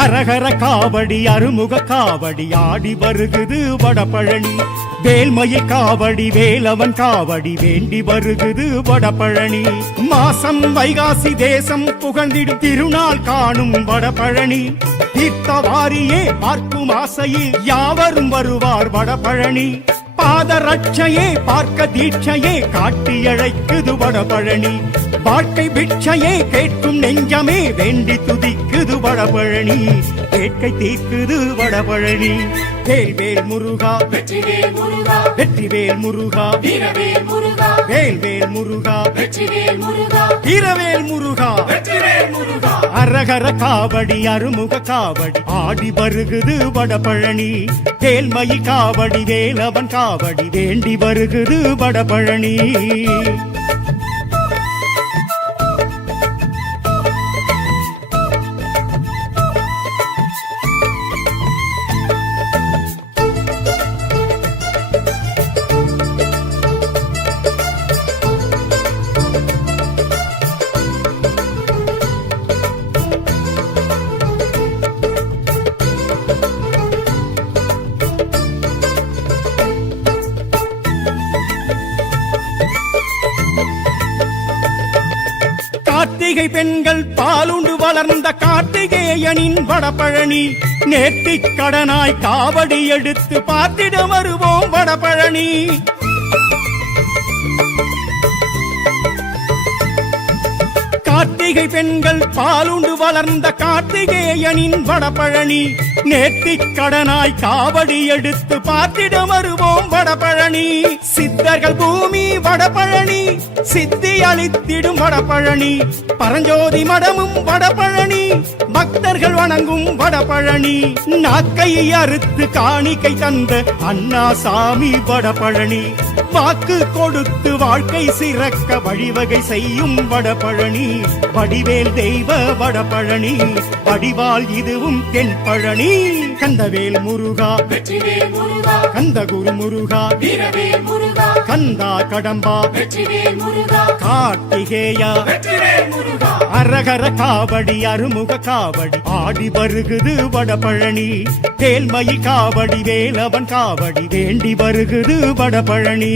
அரகர காவடி அருமுக காவடி ஆடி வருகுது வடபழனி வேல்மயில் காவடி வேலவன் காவடி வேண்டி வருகுது வடபழனி மாசம் வைகாசி தேசம் புகழ்ந்திடும் திருநாள் காணும் வடபழனி தீர்த்தவாரியே பார்க்கும் ஆசையில் யாவரும் வருவார் வடபழனி பாதரட்சையே பார்க்க தீட்சையே காட்டி அழைக்குது வடபழனி வாழ்க்கை பிட்சையே கேட்கும் நெஞ்சமே வேண்டி துதிக்குது வடபழனி கேட்கை தீர்க்குது வடபழனி வேல்வேல் முருகா வெற்றிவேல் முருகா வெற்றிவேல் முருகா வீரவேல் முருகா வேல்வேல் முருகா வெற்றிவேல் முருகா வீரவேல் முருகா வெற்றிவேல் முருகா அரகர காவடி அருமுக காவடி ஆடி வருகுது வடபழனி வேல்மயில் காவடி வேலவன் காவடி வேண்டி வருகுது வடபழனி கார்த்திகை பெண்கள் பாலுண்டு வளர்ந்த கார்த்திகேயனின் வடபழனி நேர்த்திக் கடனாய் காவடி எடுத்து பார்த்திட வருவோம் வடபழனி கார்த்திகை பெண்கள் பாலுண்டு வளர்ந்த கார்த்திகேயனின் வடபழனி நேர்த்திக் கடனாய் காவடி எடுத்து பார்த்திட வருவோம் வடபழனி சித்தர்கள் பூமி வடபழனி சித்தி அளித்திடும் வடபழனி பரஞ்சோதி மடமும் வடபழனி பக்தர்கள் வணங்கும் வடபழனி நாக்கை அறுத்து காணிக்கை தந்த அண்ணா சாமி வடபழனி வாக்கு கொடுத்து வாழ்க்கை சிறக்க வழிவகை செய்யும் வடபழனி வடிவேல் தெய்வ வடபழனி வடிவால் இதுவும் தென்பழனி கந்தவேல் முருகா வெற்றிவேல் முருகா கந்தகுரு முருகா வீரவேல் முருகா கந்தா கடம்பா வெற்றிவேல் முருகா கார்த்திகேயா வெற்றிவேல் முருகா அரகர காவடி அருமுக காவடி ஆடி வருகுது வடபழனி வேல்மயில் காவடி வேலவன் காவடி வேண்டி வருகுது வடபழனி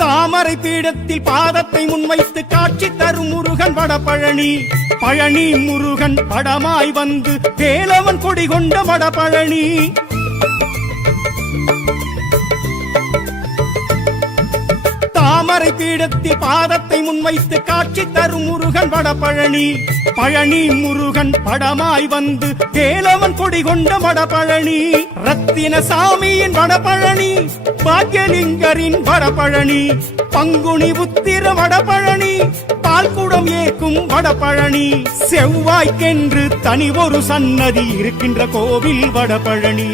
தாமரை பீடத்தில் பாதத்தை முன்வைத்து காட்சி தரும் முருகன் வடபழனி பழனி முருகன் படமாய் வந்து வேலவன் கொடி கொண்ட வடபழனி தாமரை பீடத்தில் பாதத்தை முன்வைத்து காட்சி தரும் முருகன் வடபழனி பழனி முருகன் படமாய் வந்து வேலவன் கொடி கொண்ட வடபழனி ரத்தின சாமியின் வடபழனி பாக்யலிங்கரின் வடபழனி பங்குனி உத்திர வடபழனி பால்குடம் ஏற்கும் வடபழனி செவ்வாய்க்கென்று தனி ஒரு சன்னதி இருக்கின்ற கோவில் வடபழனி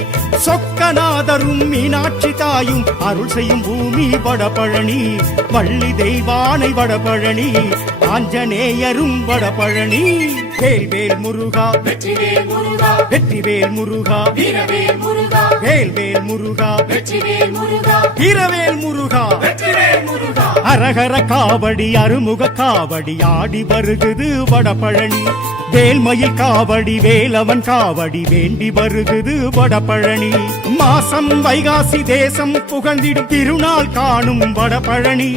சொக்கநாதரும் மீனாட்சி தாயும் அருள் செய்யும் பூமி வடபழனி வள்ளி தெய்வானை வடபழனி ஆஞ்சநேயரும் வடபழனி வேல்வேல் முருகா வெற்றிவேல் முருகா வெற்றிவேல் முருகா வீரவேல் முருகா வேல்வேல் முருகா வெற்றிவேல் முருகா வீரவேல் முருகா வெற்றிவேல் முருகா அரகர காவடி அருமுக காவடி ஆடி வருகுது வடபழனி வேல்மயில் காவடி வேலவன் காவடி வேண்டி வருகுது வடபழனி மாசம் வைகாசி தேசம் புகழ்ந்திடும் திருநாள் காணும் வடபழனி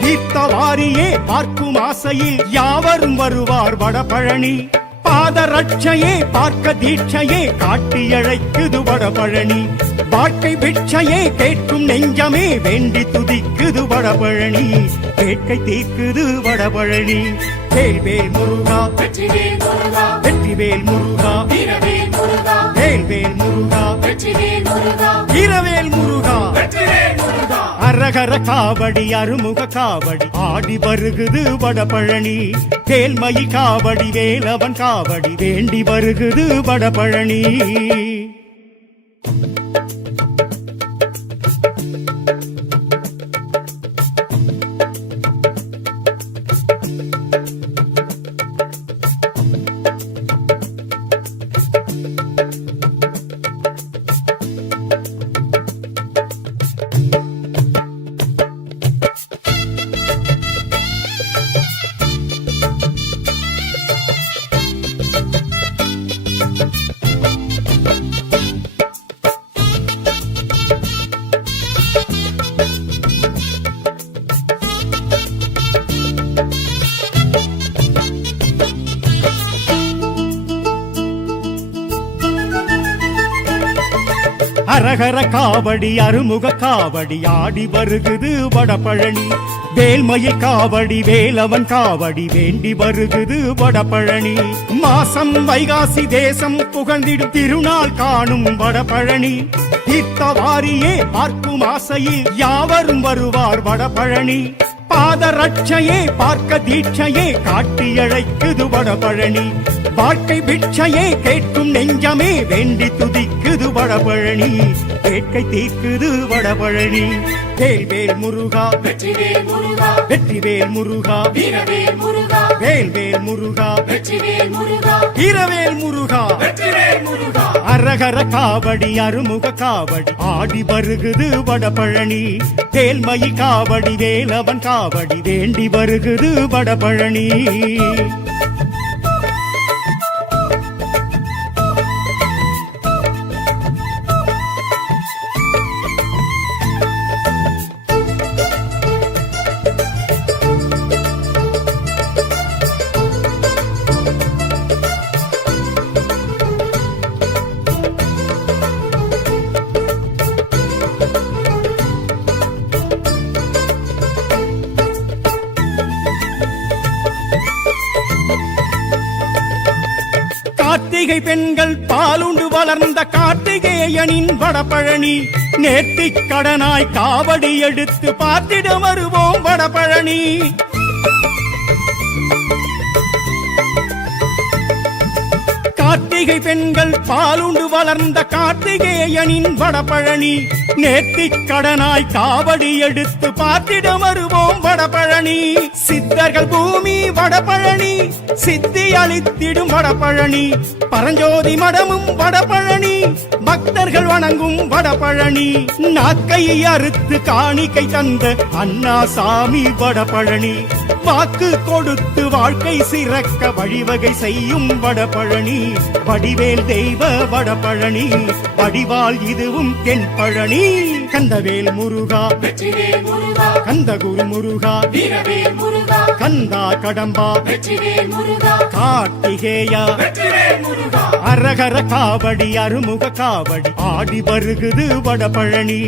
தீர்த்தவாரியே பார்க்கும் ஆசையில் யாவரும் வருவார் வடபழனி பாதரட்சையே பார்க்க தீட்சையே காட்டி அழைக்குது வடபழனி வாழ்க்கை பிட்சையே கேட்கும் நெஞ்சமே வேண்டி துதிக்குது வடபழனி கேட்கை தீர்க்குது வடபழனி வேல்வேல் முருகா வெற்றிவேல் முருகா வெற்றிவேல் முருகா வீரவேல் முருகா வேல்வேல் முருகா வெற்றிவேல் முருகா வீரவேல் முருகா வெற்றிவேல் முருகா அரகர காவடி அருமுக காவடி ஆடி வருகுது வடபழனி வேல்மயில் காவடி வேலவன் காவடி வேண்டி வருகுது வடபழனி அரகர காவடி அருமுக காவடி ஆடி வருகுது வடபழனி வேல்மயில் காவடி வேலவன் காவடி வேண்டி வருகுது வடபழனி மாசம் வைகாசி தேசம் புகழ்ந்திடும் திருநாள் காணும் வடபழனி தீர்த்தவாரியே பார்க்கும் ஆசையில் யாவரும் வருவார் வடபழனி பாதரட்சையே பார்க்க தீட்சையே காட்டி அழைக்குது வடபழனி வாழ்க்கை பிட்சையே கேட்கும் நெஞ்சமே வேண்டி துதிக்குது வடபழனி வேட்கை தீர்க்குது வடபழனி வேல்வேல் முருகா வெற்றிவேல் முருகா வெற்றிவேல் முருகா வீரவேல் முருகா வேல்வேல் முருகா வெற்றிவேல் முருகா வீரவேல் முருகா வெற்றிவேல் முருகா அரகர காவடி அருமுக காவடி ஆடி வருகுது வடபழனி வேல்மயில் காவடி வேலவன் காவடி வேண்டி வருகுது வடபழனி கார்த்திகை பெண்கள் பாலுண்டு வளர்ந்த கார்த்திகேயனின் வடபழனி நேர்த்திக் கடனாய் காவடி எடுத்து பார்த்திட வருவோம் வடபழனி கார்த்திகை பெண்கள் பாலுண்டு வளர்ந்த கார்த்திகேயனின் வடபழனி நேர்த்திக் கடனாய் காவடி எடுத்து பார்த்திட வருவோம் வடபழனி சித்தர்கள் பூமி வடபழனி சித்தி அளித்திடும் வடபழனி பரஞ்சோதி மடமும் வடபழனி பக்தர்கள் வணங்கும் வடபழனி நாக்கை அறுத்து காணிக்கை தந்த அண்ணாசாமி வடபழனி வாக்கு கொடுத்து வாழ்க்கை சிறக்க வழிவகை செய்யும் வடபழனி வடிவேல் தெய்வ வடபழனி வடிவால் இதுவும் தென்பழனி கந்தவேல் முருகா வெற்றிவேல் முருகா கந்தகுரு முருகா வீரவேல் முருகா கந்தா கடம்பா வெற்றிவேல் முருகா கார்த்திகேயா வெற்றிவேல் முருகா அரகர காவடி அருமுக காவடி ஆடி வருகுது வடபழனி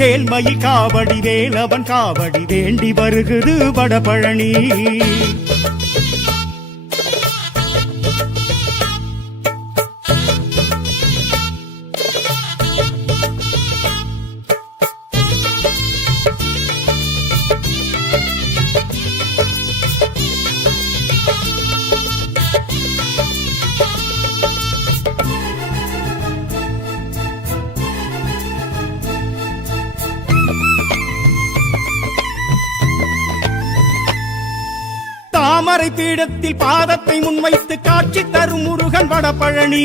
வேல்மயில் காவடி வேலவன் காவடி வேண்டி வருகுது வடபழனி தாமரை பீடத்தில் பாதத்தை முன்வைத்து காட்சி தரும் முருகன் வடபழனி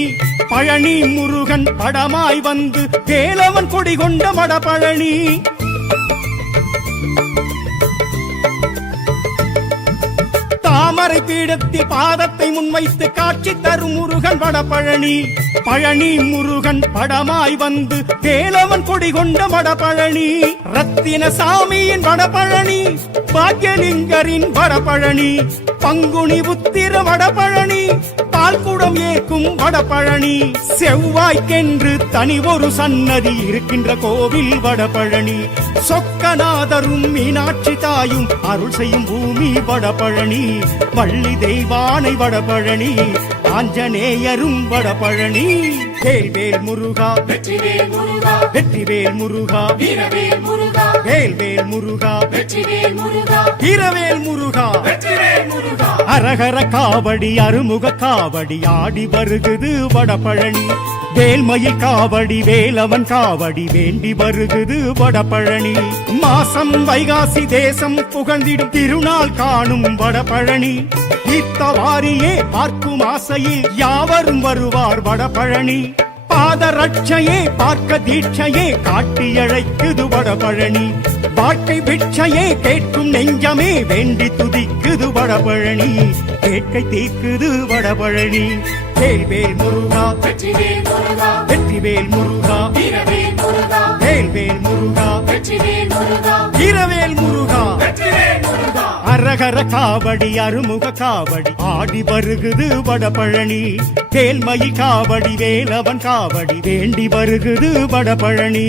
பழனி முருகன் படமாய் வந்து வேலவன் கொடி கொண்ட வடபழனி தாமரை பீடத்தில் பாதத்தை முன்வைத்து காட்சி தரும் முருகன் வடபழனி பழனி முருகன் படமாய் வந்து வேலவன் கொடி கொண்ட வடபழனி ரத்தின சாமியின் வடபழனி பாக்யலிங்கரின் வடபழனி பங்குனி உத்திர வடபழனி பால்குடம் ஏற்கும் வடபழனி செவ்வாய்க்கென்று தனி ஒரு சன்னதி இருக்கின்ற கோவில் வடபழனி சொக்கநாதரும் மீனாட்சி தாயும் அருள் செய்யும் பூமி வடபழனி வள்ளி தெய்வானை வடபழனி ஆஞ்சநேயரும் வடபழனி வேல்வேல் முருகா வெற்றிவேல் முருகா வெற்றிவேல் முருகா வீரவேல் முருகா வேல்வேல் முருகா வெற்றிவேல் முருகா வீரவேல் முருகா வெற்றிவேல் முருகா அரகர காவடி அருமுக காவடி ஆடி வருகுது வடபழனி வேல்மயில் காவடி வேலவன் காவடி வேண்டி வருகுது வடபழனி மாசம் வைகாசி தேசம் புகழ்ந்திடும் திருநாள் காணும் வடபழனி தீர்த்தவாரியே பார்க்கும் ஆசையில் யாவரும் வருவார் வடபழனி பாதரட்சையே பார்க்க தீட்சையே காட்டி அழைக்குது வடபழனி வாழ்க்கை பிட்சையே கேட்கும் நெஞ்சமே வேண்டி துதிக்குது வடபழனி கேட்கை தீர்க்குது வடபழனி வேல்வேல் முருகா வெற்றிவேல் முருகா வெற்றிவேல் முருகா வீரவேல் முருகா வேல்வேல் முருகா வெற்றிவேல் முருகா வீரவேல் முருகா வெற்றிவேல் முருகா அரகர காவடி அருமுக காவடி ஆடி வருகுது வடபழனி வேல்மயில் காவடி வேலவன் காவடி வேண்டி வருகுது வடபழனி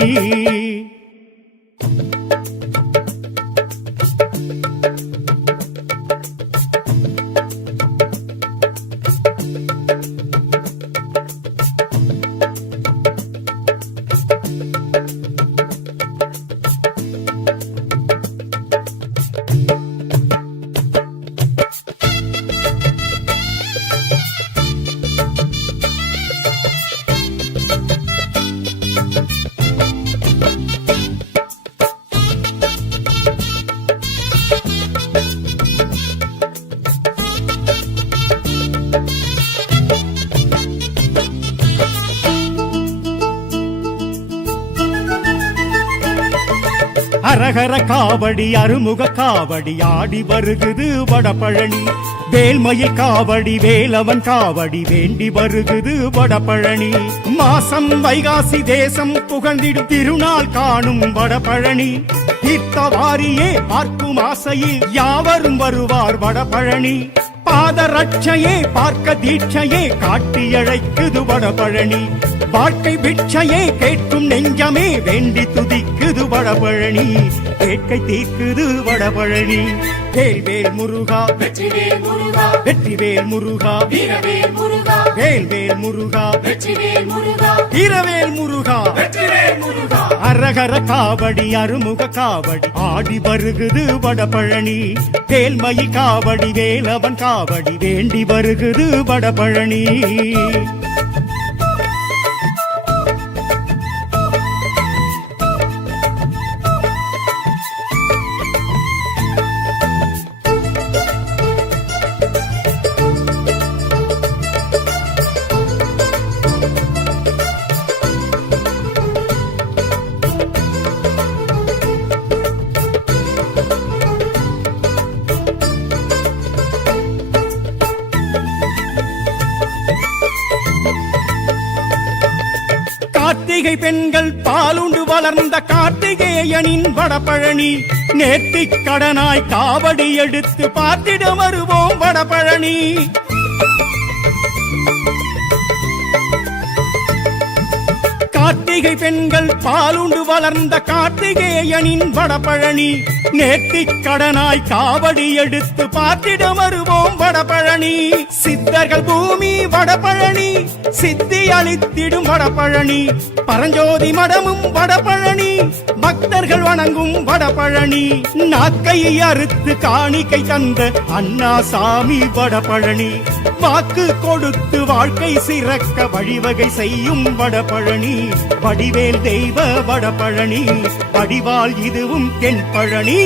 அரகர காவடி அருமுக காவடி ஆடி வருகுது வடபழனி வேல்மயில் காவடி வேலவன் காவடி வேண்டி வருகுது வடபழனி மாசம் வைகாசி தேசம் புகழ்ந்திடும் திருநாள் காணும் வடபழனி தீர்த்தவாரியே பார்க்கும் ஆசையில் யாவரும் வருவார் வடபழனி பாதரட்சையே பார்க்க தீட்சையே காட்டி அழைக்குது வடபழனி வாழ்க்கை பிட்சையே கேட்கும் நெஞ்சமே வேண்டி துதிக்குது வடபழனி கேட்கை தீர்க்குது வடபழனி வேல்வேல் முருகா வெற்றிவேல் முருகா வெற்றிவேல் முருகா வீரவேல் முருகா வேல்வேல் முருகா வெற்றிவேல் முருகா வீரவேல் முருகா வெற்றிவேல் முருகா அரகர காவடி அருமுக காவடி ஆடி வருகுது வடபழனி வேல்மயில் காவடி வேலவன் காவடி வேண்டி வருகுது வடபழனி கார்த்திகை பெண்கள் பாலுண்டு வளர்ந்த கார்த்திகேயனின் வடபழனி நேர்த்திக் கடனாய் காவடி எடுத்து பார்த்திட வருவோம் வடபழனி கார்த்திகை பெண்கள் பாலுண்டு வளர்ந்த கார்த்திகேயனின் வடபழனி நேர்த்திக் கடனாய் காவடி எடுத்து பார்த்திட வருவோம் வடபழனி சித்தர்கள் பூமி வடபழனி சித்தி அளித்திடும் வடபழனி பரஞ்சோதி மடமும் வடபழனி பக்தர்கள் வணங்கும் வடபழனி நாக்கை அறுத்து காணிக்கை தந்த அண்ணாசாமி வடபழனி வாக்கு கொடுத்து வாழ்க்கை சிறக்க வழிவகை செய்யும் வடபழனி வடிவேல் தெய்வ வடபழனி வடிவால் இதுவும் தென்பழனி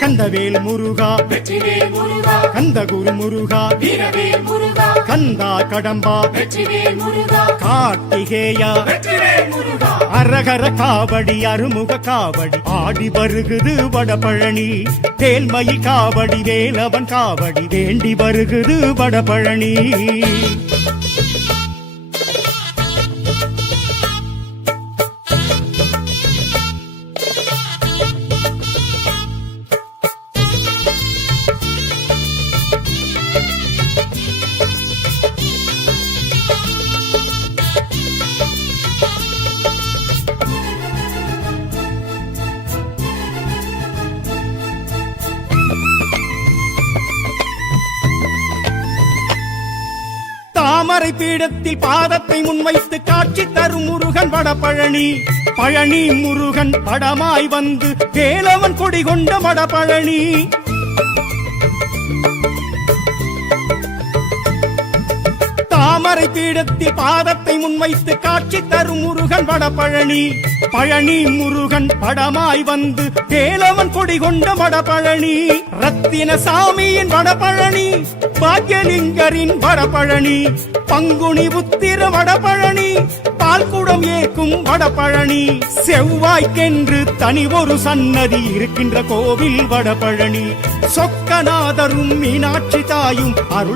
கந்தவேல் முருகா வெற்றிவேல் முருகா கந்தகுரு முருகா வீரவேல் முருகா கந்தா கடம்பா வெற்றிவேல் முருகா கார்த்திகேயா வெற்றிவேல் முருகா அரகர காவடி அருமுக காவடி ஆடி வருகுது வடபழனி வேல்மயில் காவடி வேலவன் காவடி வேண்டி வருகுது வடபழனி தாமரை பீடத்தில் பாதத்தை முன்வைத்து காட்சி தரும் முருகன் வடபழனி பழனி முருகன் படமாய் வந்து வேலவன் கொடி கொண்ட வடபழனி தாமரை பீடத்தில் பாதத்தை முன்வைத்து காட்சி தரும் முருகன் வடபழனி பழனி முருகன் படமாய் வந்து வேலவன் கொடி கொண்ட வடபழனி ரத்தின சாமியின் வடபழனி பாக்யலிங்கரின் வடபழனி பங்குனி உத்திர வடபழனி பால்குடம் ஏற்கும் வடபழனி செவ்வாய்க்கென்று தனி ஒரு சன்னதி இருக்கின்ற கோவில் வடபழனி சொக்கநாதரும் மீனாட்சி தாயும் அருள்